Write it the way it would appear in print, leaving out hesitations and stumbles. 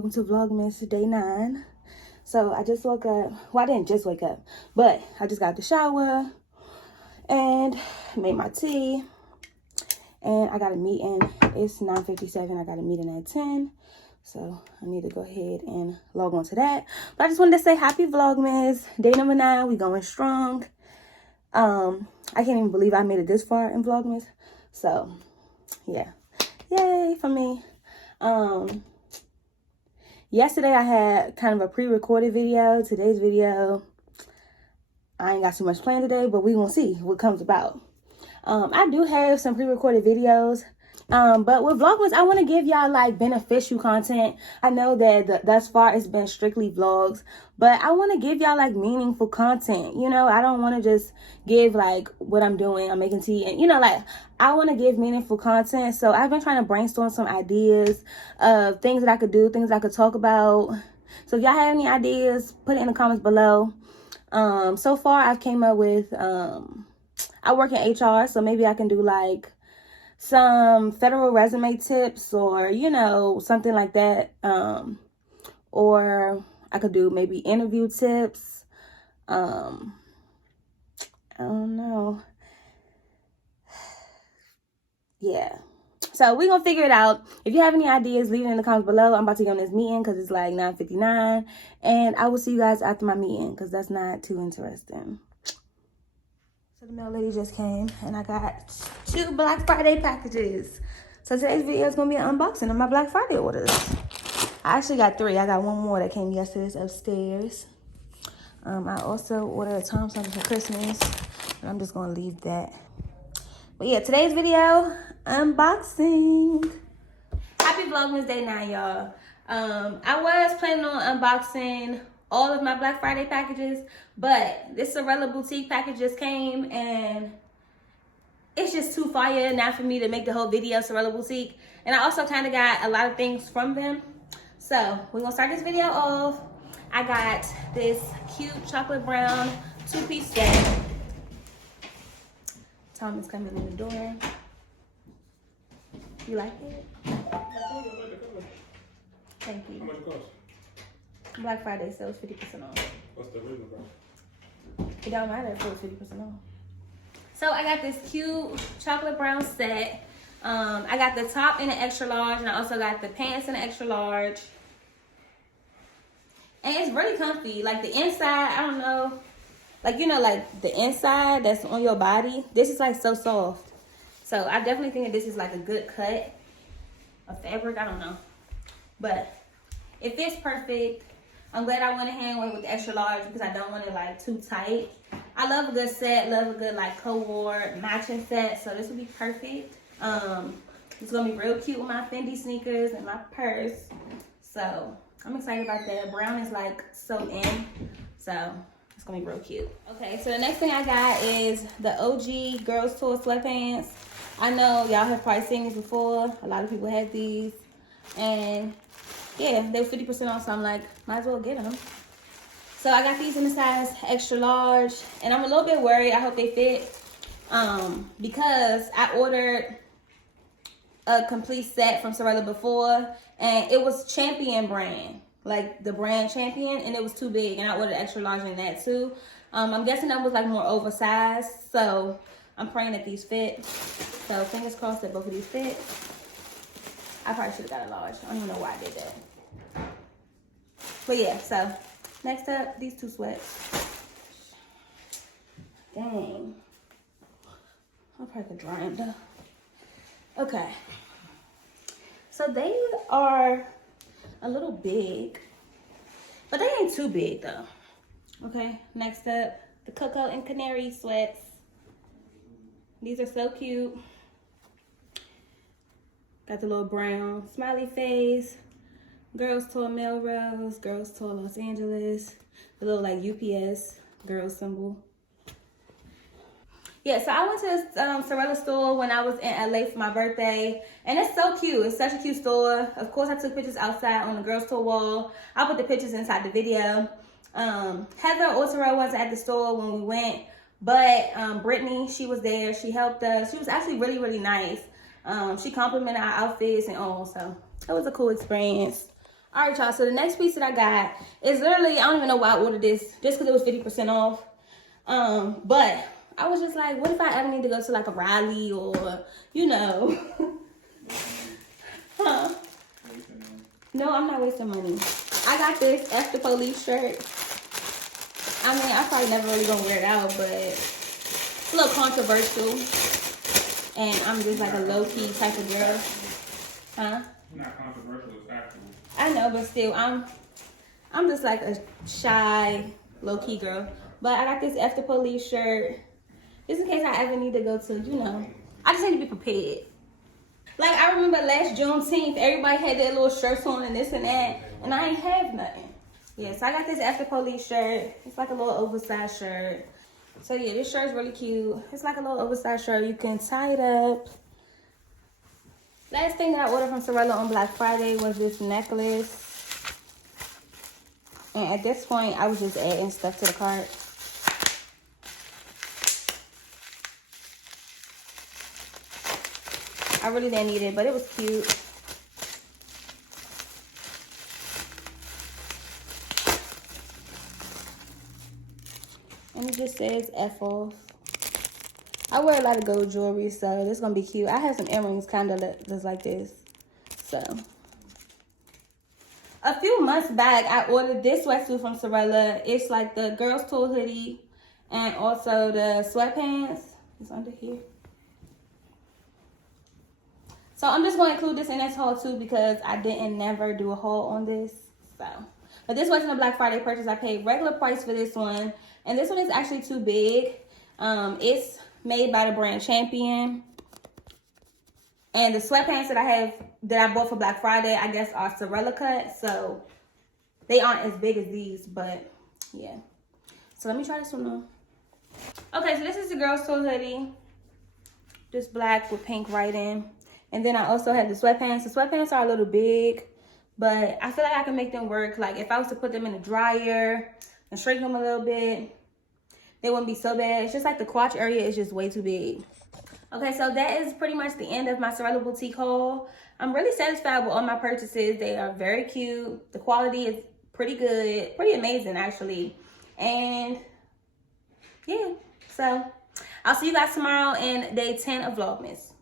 welcome to Vlogmas day 9. So I just woke up. Well, I didn't just wake up, but I just got the shower and made my tea. And I got a meeting. It's 9:57. I got a meeting at 10. So I need to go ahead and log on to that. But I just wanted to say happy Vlogmas. Day number 9. We going strong. I can't even believe I made it this far in Vlogmas. So yeah. Yay for me. Yesterday I had kind of a pre-recorded video. Today's video, I ain't got too much planned today, but we gonna see what comes about. I do have some pre-recorded videos, but with Vlogmas, I want to give y'all like beneficial content. I know that thus far it's been strictly vlogs, but I want to give y'all like meaningful content. You know, I don't want to just give like what I'm doing. I'm making tea, and you know, like I want to give meaningful content. So I've been trying to brainstorm some ideas of things that I could do, things that I could talk about. So if y'all have any ideas, put it in the comments below. So far I've came up with I work in HR, so maybe I can do like some federal resume tips or, you know, something like that. Or I could do maybe interview tips. I don't know. Yeah. So we're going to figure it out. If you have any ideas, leave it in the comments below. I'm about to go on this meeting because it's like 9:59. And I will see you guys after my meeting because that's not too interesting. So the mail lady just came and I got 2 Black Friday packages. So today's video is going to be an unboxing of my Black Friday orders. I actually got 3. I got 1 more that came yesterday. It's upstairs. I also ordered a Tom something for Christmas. And I'm just going to leave that. But yeah, today's video, unboxing. Happy Vlogmas day 9, y'all. I was planning on unboxing all of my Black Friday packages, but this Sorella Boutique package just came and it's just too fire now for me to make the whole video Sorella Boutique. And I also kind of got a lot of things from them. So we're gonna start this video off. I got this cute chocolate brown 2-piece set. Tom is coming in the door. You like it? Thank you. How much it cost? Black Friday sales 50% off. What's the reason, bro? It don't matter if it was 50% off. So I got this cute chocolate brown set. I got the top in an extra large, and I also got the pants in an extra large. And it's really comfy. Like the inside, I don't know. Like, you know, like the inside that's on your body. This is like so soft. So I definitely think that this is like a good cut of fabric. I don't know. But it fits perfect. I'm glad I went ahead and went with the extra large because I don't want it like too tight. I love a good set, love a good like co-ord matching set. So this will be perfect. It's gonna be real cute with my Fendi sneakers and my purse. So I'm excited about that. Brown is like so in. So it's gonna be real cute. Okay, so the next thing I got is the OG Girls Tour sweatpants. I know y'all have probably seen these before. A lot of people had these. And yeah, they were 50% off, so I'm like, might as well get them. So I got these in the size extra large, and I'm a little bit worried. I hope they fit, because I ordered a complete set from Sorella before, and it was Champion brand, like the brand Champion, and it was too big, and I ordered extra large in that too. I'm guessing that was like more oversized, so I'm praying that these fit. So fingers crossed that both of these fit. I probably should have got a large. I don't even know why I did that. But yeah, so next up, these 2 sweats. Dang. I probably could dry them though. Okay. So they are a little big, but they ain't too big though. Okay, next up, the Cocoa and Canary sweats. These are so cute. Got the little brown smiley face. Girls Tour Melrose, Girls Tour Los Angeles. The little like UPS girl symbol. Yeah, so I went to Sorella store when I was in LA for my birthday. And it's so cute. It's such a cute store. Of course, I took pictures outside on the Girls Tour wall. I'll put the pictures inside the video. Heather or Sorella wasn't at the store when we went. But Brittany, she was there. She helped us. She was actually really, really nice. She complimented our outfits and all. So it was a cool experience. All right, y'all. So the next piece that I got is literally, I don't even know why I ordered this, just because it was 50% off. But I was just like, what if I ever need to go to like a rally or, you know. Huh? No, I'm not wasting money. I got this F the Police shirt. I mean, I probably never really gonna wear it out, but it's a little controversial. And I'm just like a low-key type of girl. Huh? Not controversial, it's factual. I know, but still, I'm just like a shy, low-key girl. But I got this F the Police shirt. Just in case I ever need to go to, you know. I just need to be prepared. Like, I remember last Juneteenth, everybody had their little shirts on and this and that. And I ain't have nothing. Yeah, so I got this F the Police shirt. It's like a little oversized shirt. So yeah, this shirt's really cute. It's like a little oversized shirt. You can tie it up. Last thing that I ordered from Sorella on Black Friday was this necklace. And at this point, I was just adding stuff to the cart. I really didn't need it, but it was cute. And it just says F off. I wear a lot of gold jewelry, so this is going to be cute. I have some earrings kind of just like this. So, a few months back, I ordered this sweatsuit from Sorella. It's like the girls' tool hoodie and also the sweatpants. It's under here. So, I'm just going to include this in this haul, too, because I didn't never do a haul on this. So, but this wasn't a Black Friday purchase. I paid regular price for this one. And this one is actually too big. It's made by the brand Champion. And the sweatpants that I bought for Black Friday, I guess are Sorella cut. So they aren't as big as these, but yeah. So let me try this one on. Okay, so this is the girls' tool hoodie. Just black with pink writing. And then I also have the sweatpants. The sweatpants are a little big, but I feel like I can make them work. Like if I was to put them in the dryer and shrink them a little bit, they wouldn't be so bad. It's just like the crotch area is just way too big. Okay, so that is pretty much the end of my Sorella Boutique haul. I'm really satisfied with all my purchases. They are very cute. The quality is pretty good. Pretty amazing, actually. And yeah, so I'll see you guys tomorrow in day 10 of Vlogmas.